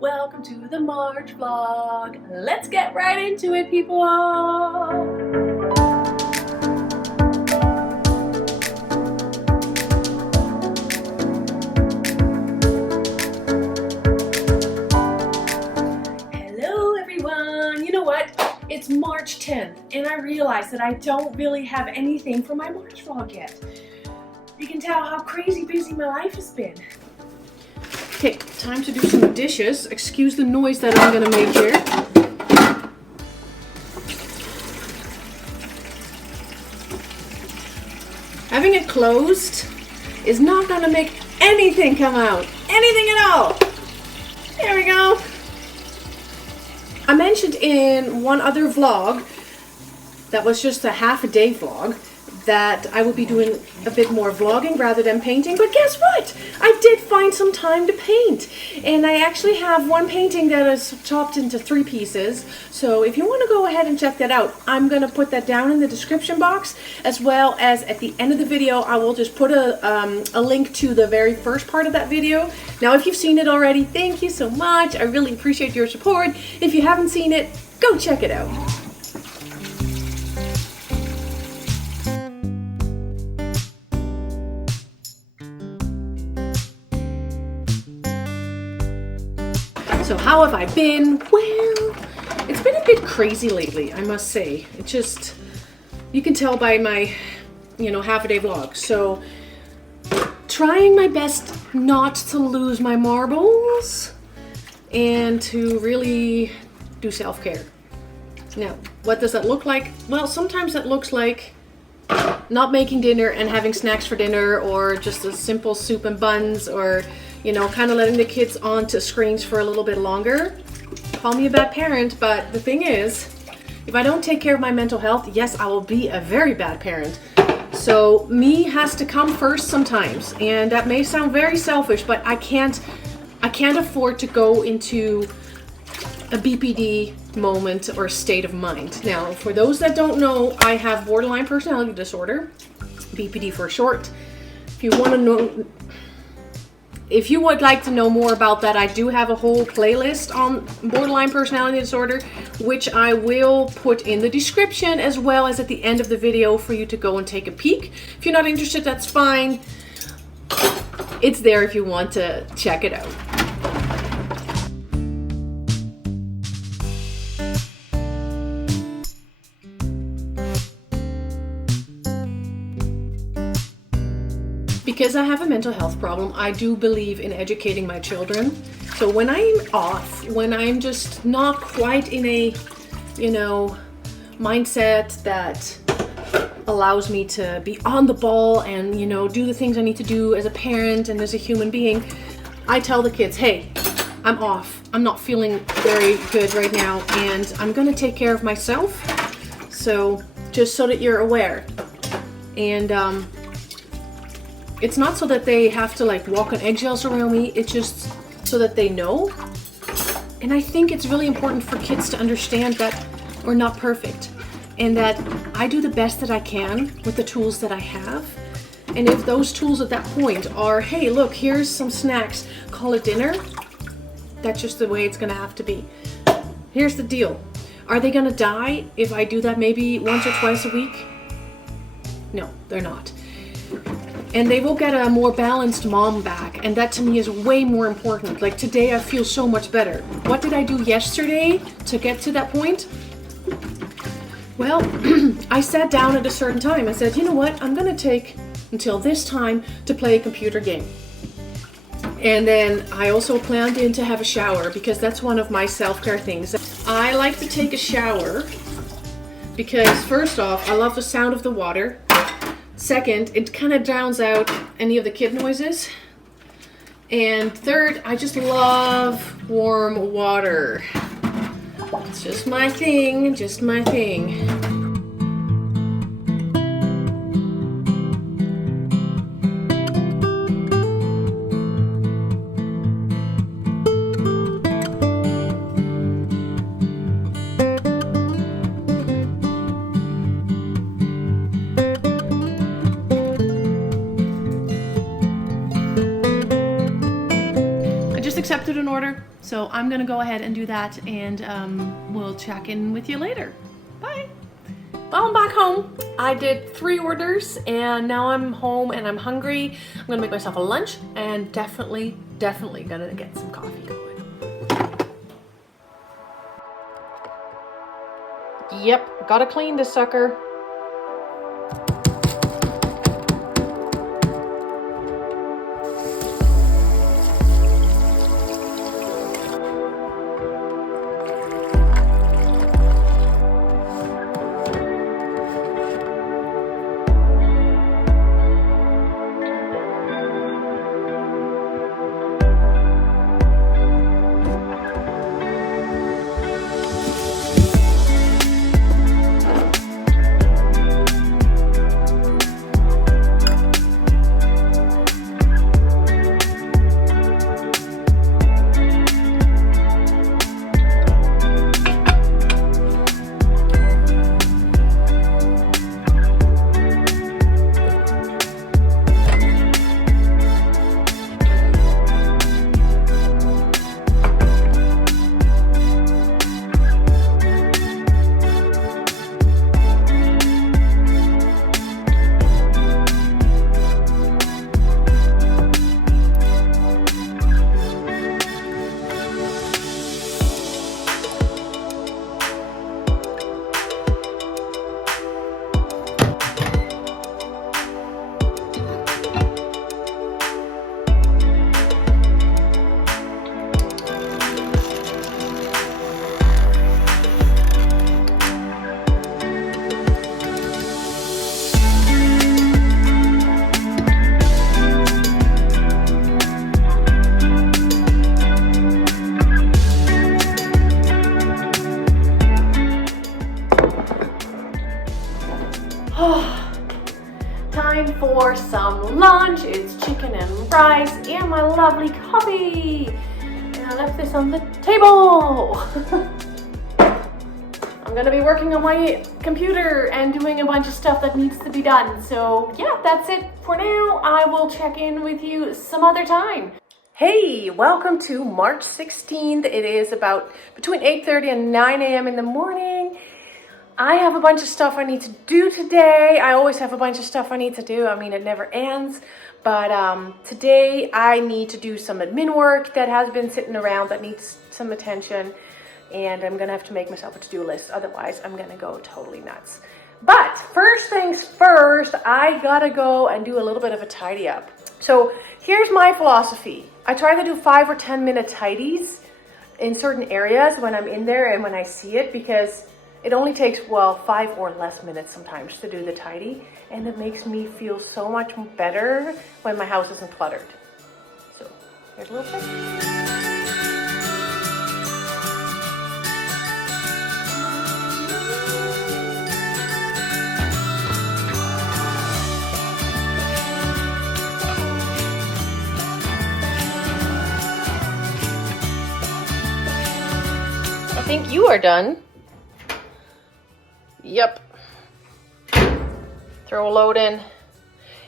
Welcome to the March vlog. Let's get right into it, people. Hello everyone. You know what? It's March 10th and I realized that I don't really have anything for my March vlog yet. You can tell how crazy busy my life has been. Okay, time to do some dishes. Excuse the noise that I'm gonna make here. Having it closed is not gonna make anything come out. Anything at all. There we go. I mentioned in one other vlog that was just a half a day vlog that I will be doing a bit more vlogging rather than painting, but guess what? I did find some time to paint, and I actually have one painting that is chopped into 3 pieces, so if you want to go ahead and check that out, I'm gonna put that down in the description box, as well as at the end of the video I will just put a link to the very first part of that video. Now if you've seen it already, thank you so much. I really appreciate your support. If you haven't seen it, go check it out. So how have I been? Well, it's been a bit crazy lately, I must say. It just, you can tell by my, half a day vlog. So trying my best not to lose my marbles and to really do self-care. Now, what does that look like? Well, sometimes that looks like not making dinner and having snacks for dinner, or just a simple soup and buns, or kind of letting the kids onto screens for a little bit longer. Call me a bad parent, but the thing is, if I don't take care of my mental health, yes, I will be a very bad parent. So me has to come first sometimes, and that may sound very selfish, but I can't afford to go into a BPD moment or state of mind. Now, for those that don't know, I have borderline personality disorder, BPD for short. If you would like to know more about that, I do have a whole playlist on borderline personality disorder, which I will put in the description as well as at the end of the video for you to go and take a peek. If you're not interested, that's fine. It's there if you want to check it out. Because I have a mental health problem, I do believe in educating my children. So when I'm off, when I'm just not quite in a, mindset that allows me to be on the ball and, do the things I need to do as a parent and as a human being, I tell the kids, hey, I'm off. I'm not feeling very good right now, and I'm gonna take care of myself. So just so that you're aware. And, it's not so that they have to walk on eggshells around me, it's just so that they know. And I think it's really important for kids to understand that we're not perfect and that I do the best that I can with the tools that I have. And if those tools at that point are, hey, look, here's some snacks, call it dinner, that's just the way it's gonna have to be. Here's the deal. Are they gonna die if I do that maybe once or twice a week? No, they're not. And they will get a more balanced mom back, and that to me is way more important. Like today I feel so much better. What did I do yesterday to get to that point? Well, I sat down at a certain time. I said, you know what, I'm gonna take until this time to play a computer game. And then I also planned in to have a shower, because that's one of my self-care things. I like to take a shower because first off, I love the sound of the water. Second, it kind of drowns out any of the kid noises. And third, I just love warm water. It's just my thing, just my thing. Accepted an order. So I'm gonna go ahead and do that, and we'll check in with you later. Bye. Well, I'm back home. I did 3 orders and now I'm home and I'm hungry. I'm gonna make myself a lunch and definitely gonna get some coffee going. Yep, gotta clean this sucker. Time for some lunch. It's chicken and rice and my lovely coffee. And I left this on the table. I'm gonna be working on my computer and doing a bunch of stuff that needs to be done. So yeah, that's it for now. I will check in with you some other time. Hey, welcome to March 16th. It is about between 8:30 and 9 a.m. in the morning. I have a bunch of stuff I need to do today. I always have a bunch of stuff I need to do. I mean, it never ends. But today I need to do some admin work that has been sitting around that needs some attention. And I'm gonna have to make myself a to-do list. Otherwise, I'm gonna go totally nuts. But first things first, I gotta go and do a little bit of a tidy up. So here's my philosophy. I try to do 5 or 10 minute tidies in certain areas when I'm in there and when I see it, because it only takes, well, 5 or less minutes sometimes to do the tidy, and it makes me feel so much better when my house isn't cluttered. So, here's a little trick. I think you are done. Yep. Throw a load in.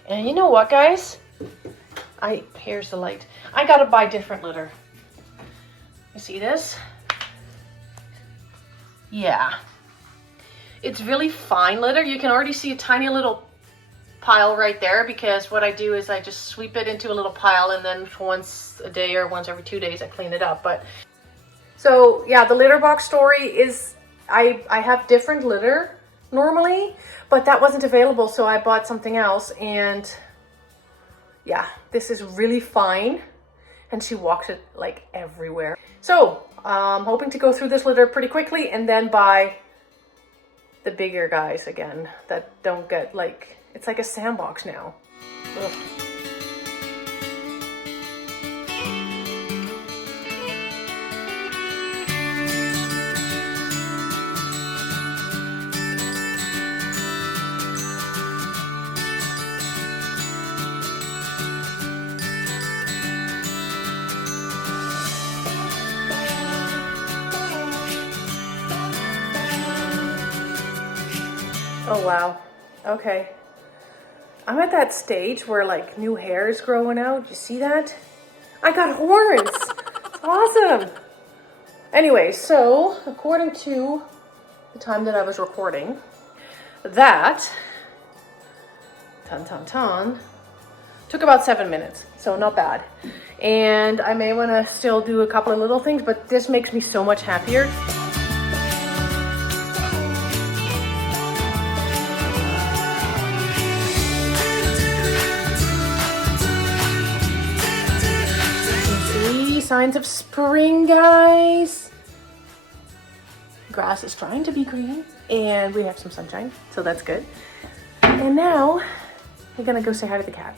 And you know what, guys? Here's the light. I gotta buy different litter. You see this? Yeah. It's really fine litter. You can already see a tiny little pile right there, because what I do is I just sweep it into a little pile, and then once a day or once every 2 days I clean it up. But so yeah, the litter box story is I have different litter normally, but that wasn't available, so I bought something else. And yeah, this is really fine, and she walks it like everywhere. So I'm hoping to go through this litter pretty quickly and then buy the bigger guys again that don't get like, it's like a sandbox now. Ugh. Oh wow, okay. I'm at that stage where like new hair is growing out. You see that? I got horns. Awesome. Anyway, so according to the time that I was recording, that took about 7 minutes, so not bad. And I may want to still do a couple of little things, but this makes me so much happier. Signs of spring, guys. Grass is trying to be green and we have some sunshine, so that's good. And now we're gonna go say hi to the cat.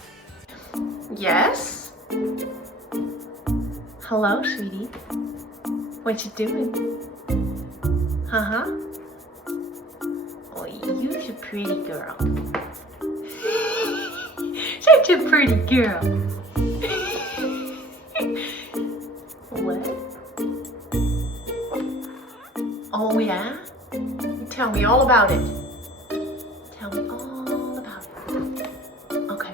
Yes? Hello, sweetie. What you doing? Oh, you're a pretty girl. Such a pretty girl. What? Oh yeah? Tell me all about it. Tell me all about it. Okay.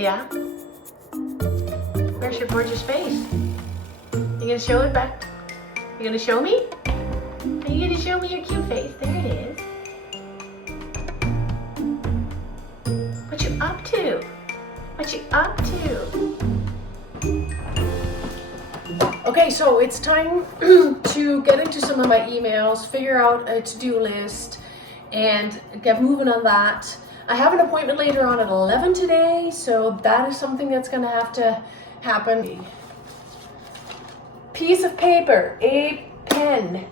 Yeah? Where's your gorgeous face? You gonna show it back? You gonna show me? Are you gonna show me your cute face? There it is. What you up to? What you up to? Okay, so it's time to get into some of my emails, figure out a to-do list, and get moving on that. I have an appointment later on at 11 today, so that is something that's gonna have to happen. Piece of paper, a pen,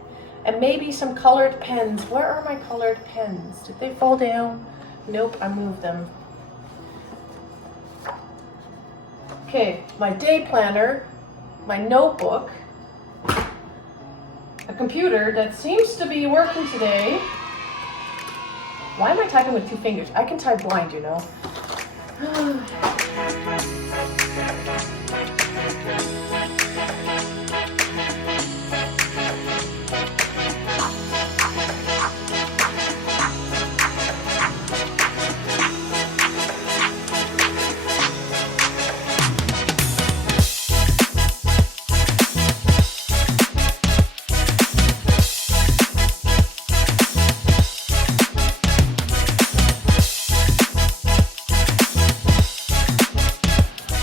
and maybe some colored pens. Where are my colored pens? Did they fall down? Nope, I moved them. Okay, my day planner, my notebook, a computer that seems to be working today. Why am I typing with 2 fingers? I can type blind, you know.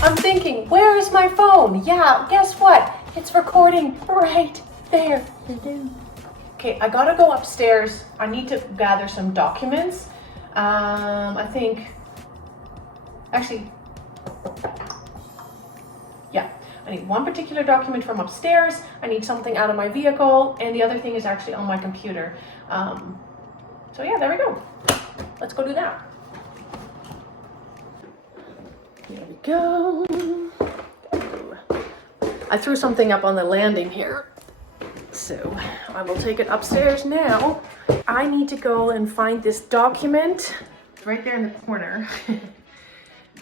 I'm thinking, where is my phone? Yeah, guess what? It's recording right there. Okay, I gotta go upstairs. I need to gather some documents. I think, actually, yeah, I need one particular document from upstairs. I need something out of my vehicle, and the other thing is actually on my computer. So yeah, there we go. Let's go do that. There we go. I threw something up on the landing here, so I will take it upstairs now. I need to go and find this document. It's right there in the corner.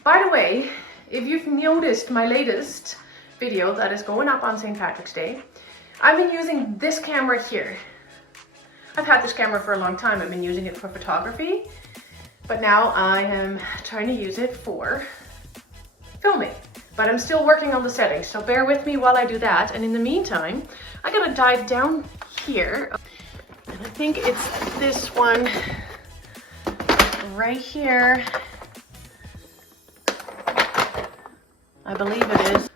By the way, if you've noticed my latest video that is going up on St. Patrick's Day, I've been using this camera here. I've had this camera for a long time. I've been using it for photography, but now I am trying to use it for filming, but I'm still working on the settings, so bear with me while I do that. And in the meantime, I gotta dive down here, and I think it's this one right here. I believe it is.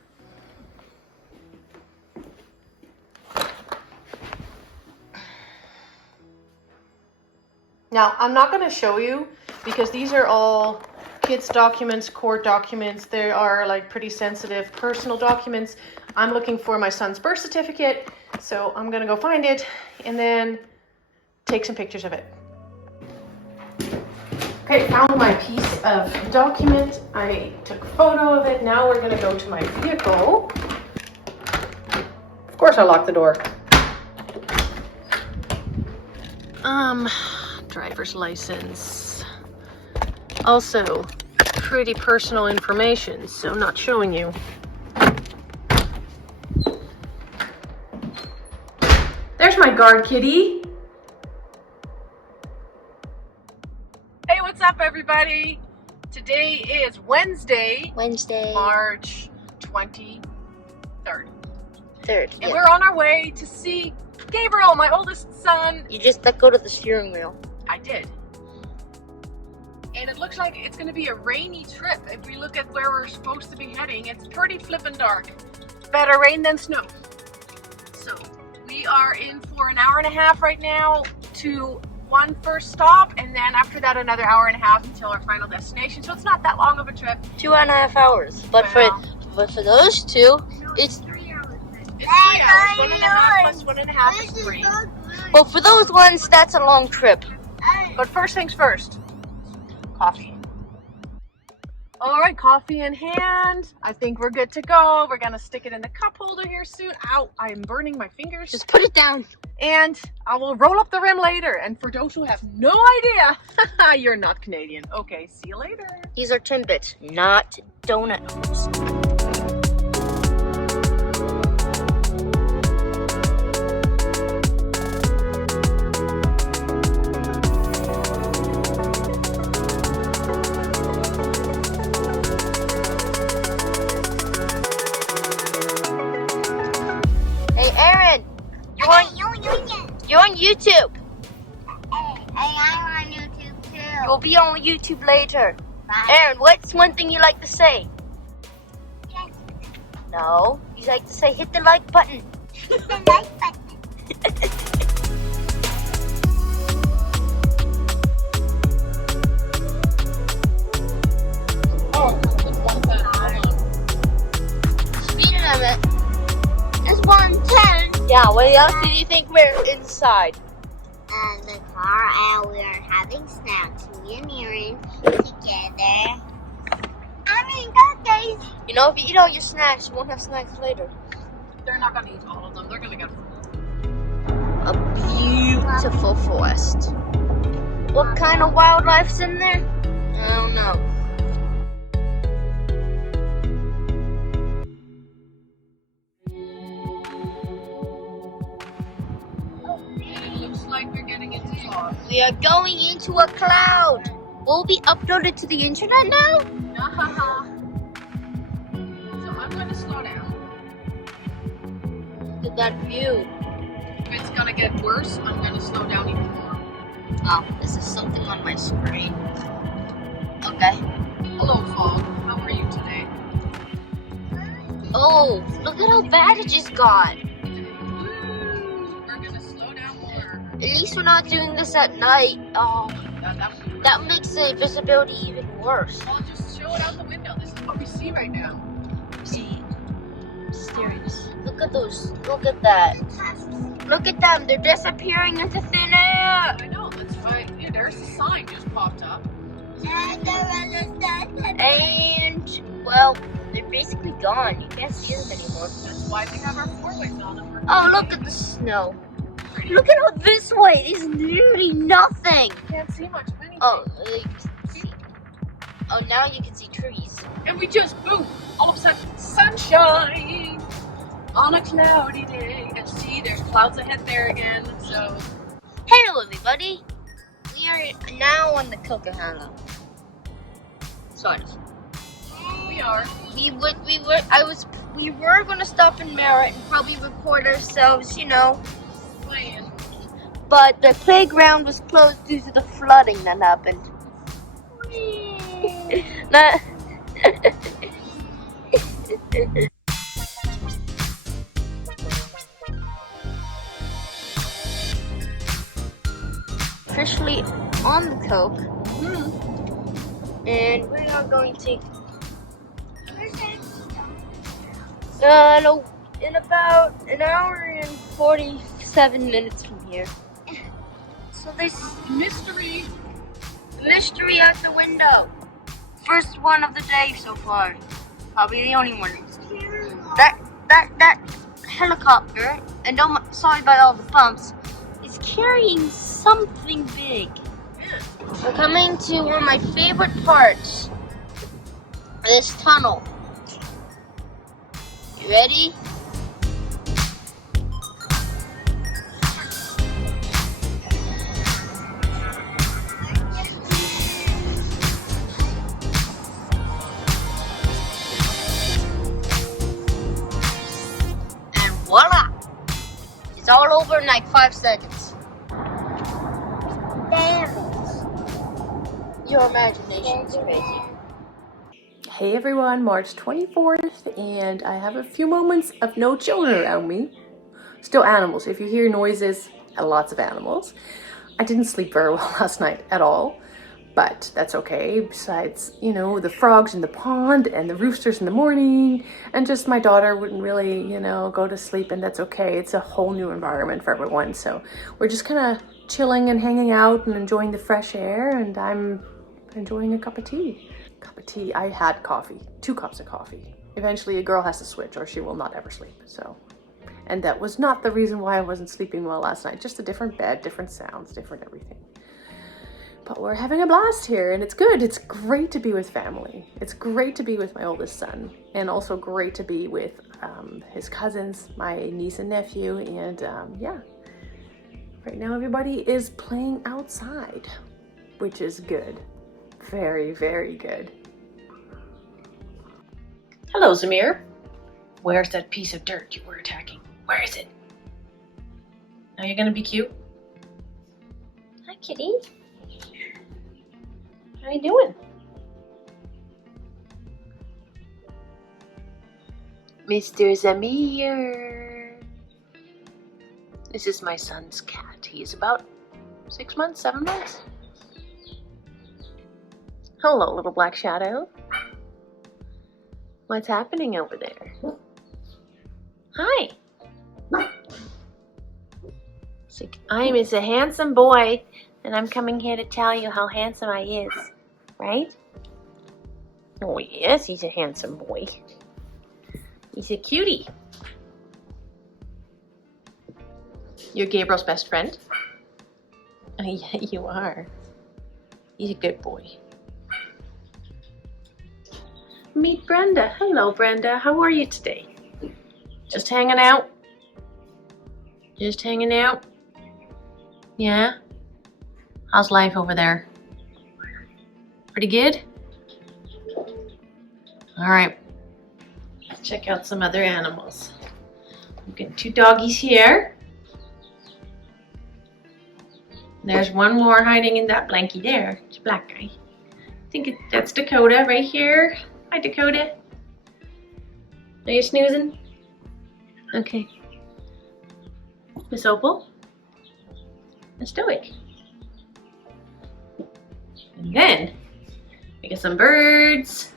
Now, I'm not gonna show you because these are all kids' documents, court documents. They are like pretty sensitive personal documents. I'm looking for my son's birth certificate, so I'm gonna go find it and then take some pictures of it. Okay, found my piece of document. I took a photo of it. Now we're gonna go to my vehicle. Of course I locked the door. Driver's license. Also, pretty personal information, so I'm not showing you. There's my guard kitty. Hey, what's up, everybody? Today is Wednesday, March 23rd. Third. And we're on our way to see Gabriel, my oldest son. You just let go to the steering wheel. I did. And it looks like it's going to be a rainy trip. If we look at where we're supposed to be heading, it's pretty flippin' dark. Better rain than snow. So we are in for an hour and a half right now to one first stop, and then after that another hour and a half until our final destination. So it's not that long of a trip. 2.5 hours. But for those two, it's 3 hours. It's 3 hours. 1.5 plus 1.5 is 3. well, for those ones, that's a long trip. But first things first, coffee. All right, coffee in hand. I think we're good to go. We're gonna stick it in the cup holder here soon. Ow, I am burning my fingers. Just put it down. And I will roll up the rim later. And for those who have no idea, you're not Canadian. Okay, see you later. These are Timbits, not donut holes. You're on YouTube. I'm on YouTube too. You'll be on YouTube later. Aaron, what's one thing you like to say? Yes. No, you like to say hit the like button. Hit the like button. Speed limit is 110. Yeah, what else do you think we're inside? The car, and we are having snacks. Me and Aaron together. Cookies. You know, if you eat all your snacks, you won't have snacks later. They're not gonna eat all of them. They're gonna get full. A beautiful forest. What kind of wildlife's in there? I don't know. Like we're getting into fog. We are going into a cloud. Will be uploaded to the internet now? So I'm going to slow down. Look at that view. If it's going to get worse, I'm going to slow down even more. Oh, this is something on my screen. Okay. Hello, fog. How are you today? Oh, look at how bad it just got. We're going to slow down more. At least we're not doing this at night. Oh, that makes the visibility even worse. I'll just show it out the window. This is what we see right now. See, mysterious. Look at those. Look at that. Look at them. They're disappearing into thin air. I know. That's right. Yeah, there's a sign just popped up. And, well, they're basically gone. You can't see them anymore. That's why we have our four-ways on them. Oh, look at the snow. Look at how this way is literally nothing. Can't see much of anything. Oh, you can see. Oh, now you can see trees. And we just, boom, all of a sudden, sunshine on a cloudy day. And see, there's clouds ahead there again, so. Hello, everybody. We are now on the Coquihalla. Sort of. We are. We were gonna stop in Merritt and probably record ourselves, you know. Playing. But the playground was closed due to the flooding that happened. That officially on the Coke. And we are going to no, in about an hour and 47 minutes from here. So this Mystery out the window. First one of the day so far. Probably the only one. That helicopter, and sorry about all the bumps, is carrying something big. We're coming to one of my favorite parts. This tunnel. You ready? And what It's all over in like 5 seconds. Damn it. Your imagination is crazy. Hey everyone, March 24th, and I have a few moments of no children around me. Still animals. If you hear noises, lots of animals. I didn't sleep very well last night at all, but that's okay. Besides, you know, the frogs in the pond and the roosters in the morning, and just my daughter wouldn't really, you know, go to sleep, and that's okay. It's a whole new environment for everyone, so we're just kind of chilling and hanging out and enjoying the fresh air, and I'm enjoying a cup of tea. I had coffee, 2 cups of coffee. Eventually a girl has to switch or she will not ever sleep, so. And that was not the reason why I wasn't sleeping well last night, just a different bed, different sounds, different everything. But we're having a blast here and it's good. It's great to be with family. It's great to be with my oldest son, and also great to be with his cousins, my niece and nephew, and yeah. Right now everybody is playing outside, which is good. Very, very good. Hello, Zamir. Where's that piece of dirt you were attacking? Where is it? Now you're gonna be cute? Hi, kitty. How you doing? Mr. Zamir. This is my son's cat. He is about 6 months, 7 months. Hello, little black shadow. What's happening over there? Hi. I'm a handsome boy, and I'm coming here to tell you how handsome I is, right? Oh yes, he's a handsome boy. He's a cutie. You're Gabriel's best friend? Yeah, you are. He's a good boy. Meet Brenda. Hello, Brenda. How are you today? Just hanging out? Just hanging out? Yeah? How's life over there? Pretty good? Alright. Let's check out some other animals. We've got 2 doggies here. There's one more hiding in that blankie there. It's a black guy. I think that's Dakota right here. Hi, Dakota. Are you snoozing? Okay. Miss Opal. And Stoic. And then we got some birds.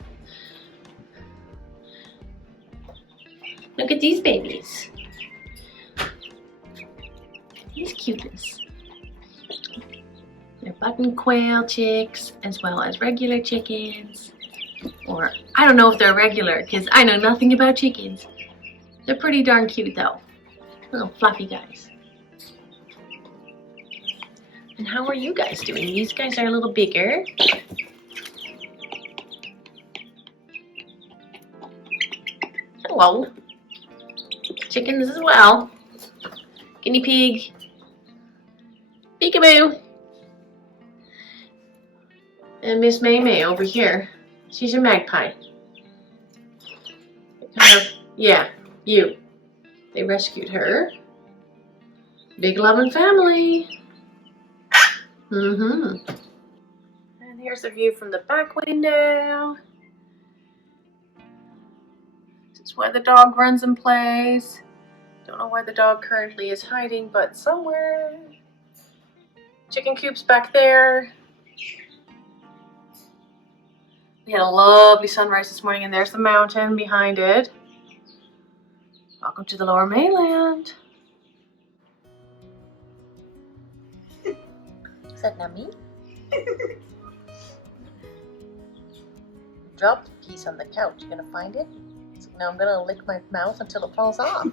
Look at these babies. These cuties. They're button quail chicks as well as regular chickens. Or, I don't know if they're regular, because I know nothing about chickens. They're pretty darn cute, though. Little fluffy guys. And how are you guys doing? These guys are a little bigger. Hello. Chickens as well. Guinea pig. Peekaboo. And Miss May May over here. She's a magpie. Yeah, you. They rescued her. Big loving family. And here's the view from the back window. This is where the dog runs and plays. Don't know where the dog currently is hiding, but somewhere. Chicken coops back there. We had a lovely sunrise this morning, and there's the mountain behind it. Welcome to the Lower Mainland. Is that nummy? Dropped a piece on the couch. You gonna find it? So now I'm gonna lick my mouth until it falls off.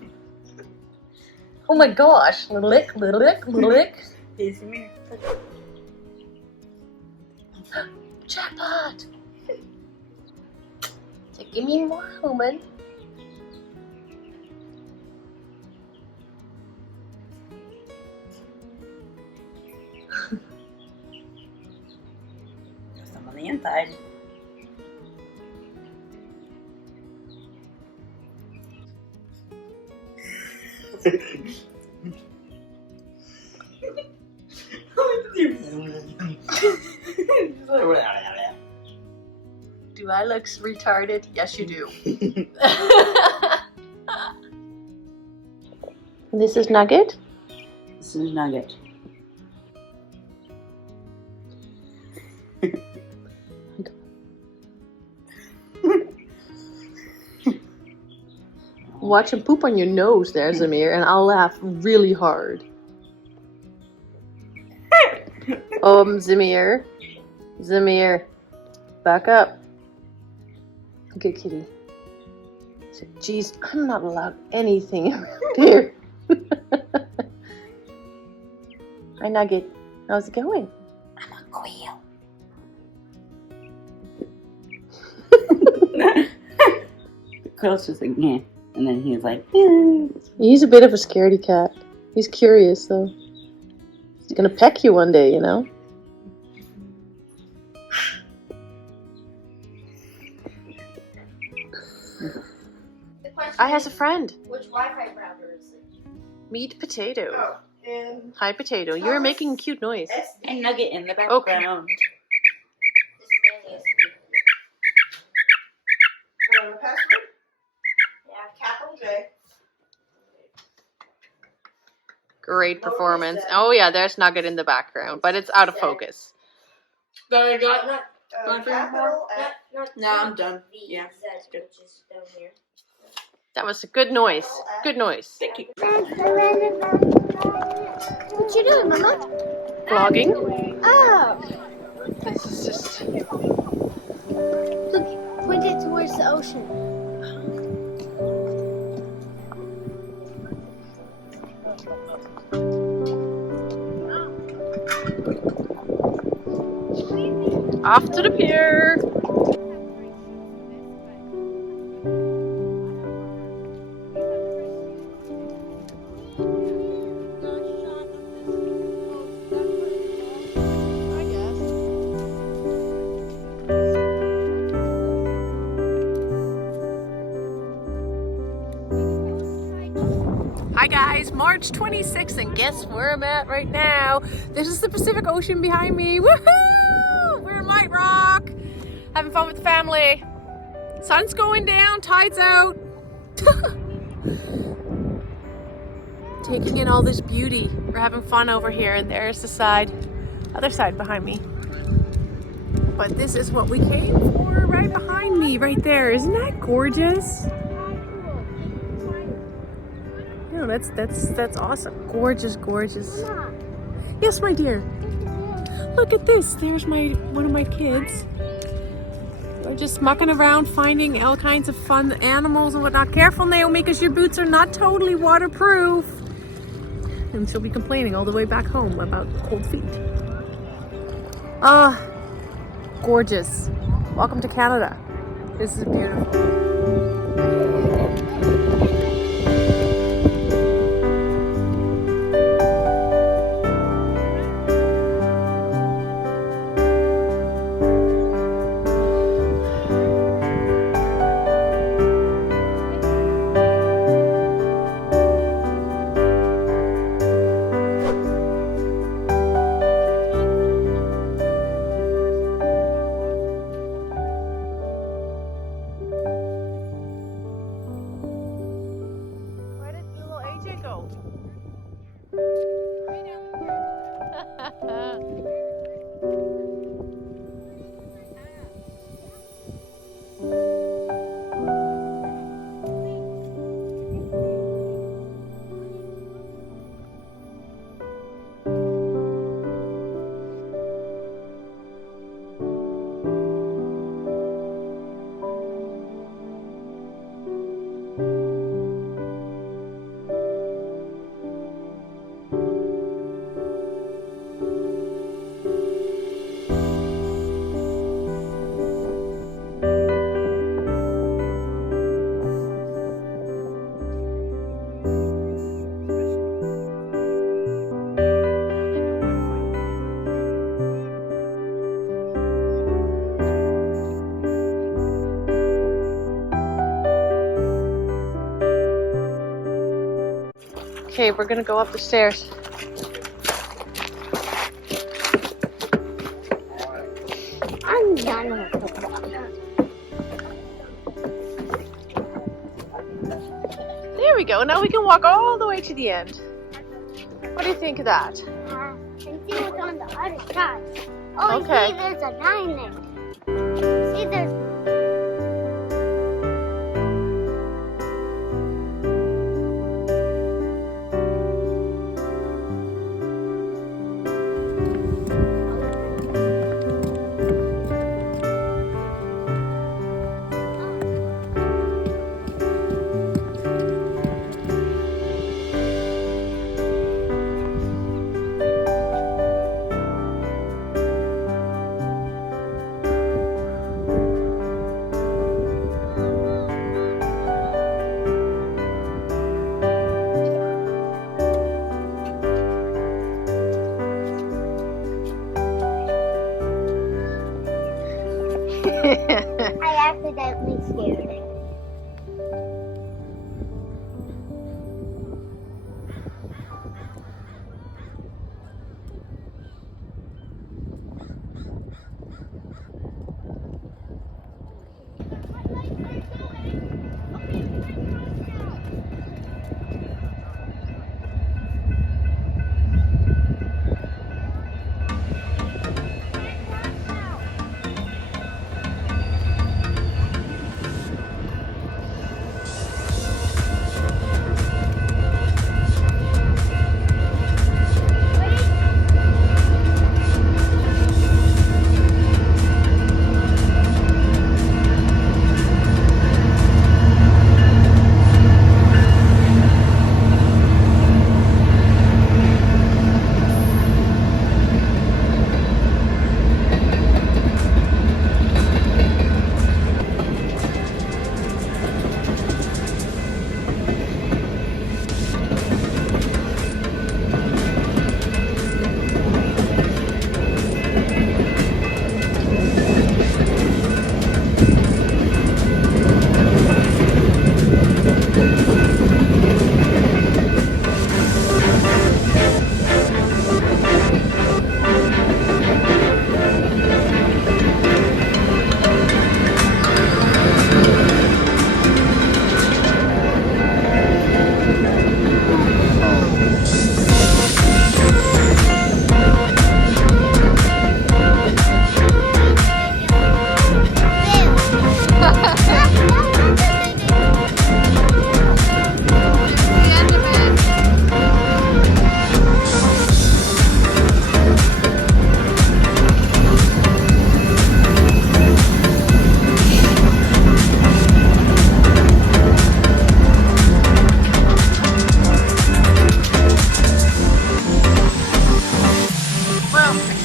Oh my gosh! Little lick, little lick, little lick. Jackpot! So give me more human. Estamos on the inside. Do I look retarded? Yes, you do. This is Nugget? This is Nugget. Watch him poop on your nose there, Zamir, and I'll laugh really hard. Zamir. Zamir. Back up. Good kitty. So, geez, I'm not allowed anything around here. Hi, Nugget. How's it going? I'm a quail. Quail's just like, yeah. And then he was like, yeah. He's a bit of a scaredy cat. He's curious, though. He's gonna peck you one day, you know? I has a friend. Which Wi-Fi router is it? Meat Potato. Oh, and Hi, Potato. You're making a cute noise. And Nugget in the Okay. background. password? Yeah. Capital J. Great performance. Oh, yeah, there's Nugget in the background, but it's out of focus. I got Capital F. No, I'm done. Yeah. That's good. Which is down here. That was a good noise. Good noise. Thank you. What you doing, Mama? Vlogging. Oh, This is just... look, point it towards the ocean. Off to the pier. Hi guys, March 26th, and guess where I'm at right now? This is the Pacific Ocean behind me. Woohoo! We're in Light Rock, having fun with the family. Sun's going down, tide's out. Taking in all this beauty. We're having fun over here, and there's the other side behind me. But this is what we came for right behind me, right there. Isn't that gorgeous? No, that's awesome. Gorgeous, gorgeous. Yes, my dear. Look at this. There's one of my kids. They're just mucking around, finding all kinds of fun animals and whatnot. Careful, Naomi, because your boots are not totally waterproof. And she'll be complaining all the way back home about cold feet. Ah, gorgeous. Welcome to Canada. This is beautiful. Okay, we're gonna go up the stairs. I'm done with the vlog. There we go. Now we can walk all the way to the end. What do you think of that? And see what's on the other side. Oh, Okay. see, there's a diamond. See, there's. I accidentally scared it.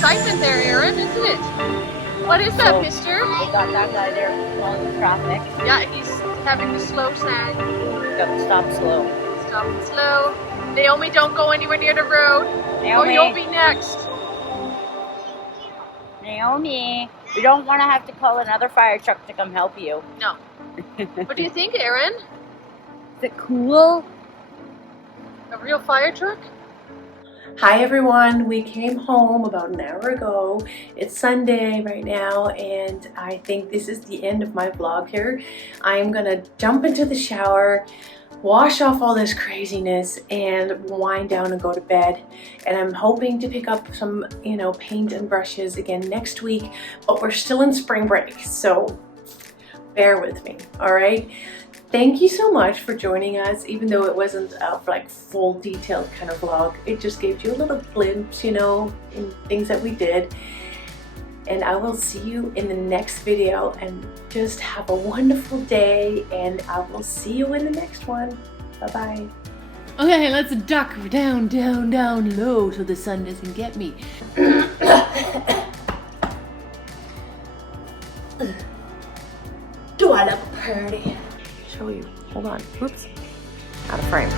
Excitement there, Aaron, isn't it? What is that, mister? We got that guy there on the traffic. Yeah, he's having the slow sign. Got to stop slow. Stop and slow. Naomi, don't go anywhere near the road. Or you'll be next. Naomi, we don't want to have to call another fire truck to come help you. No. What do you think, Aaron? Is it cool? A real fire truck? Hi everyone, we came home about an hour ago. It's Sunday right now and I think this is the end of my vlog here. I'm gonna jump into the shower, wash off all this craziness and wind down and go to bed. And I'm hoping to pick up some, paint and brushes again next week, but we're still in spring break, so bear with me, all right? Thank you so much for joining us, even though it wasn't a full detailed kind of vlog. It just gave you a little glimpse, in things that we did. And I will see you in the next video and just have a wonderful day and I will see you in the next one. Bye-bye. Okay, let's duck down, down, down low so the sun doesn't get me. Do I look pretty? Show you. Hold on. Oops. Out of frame.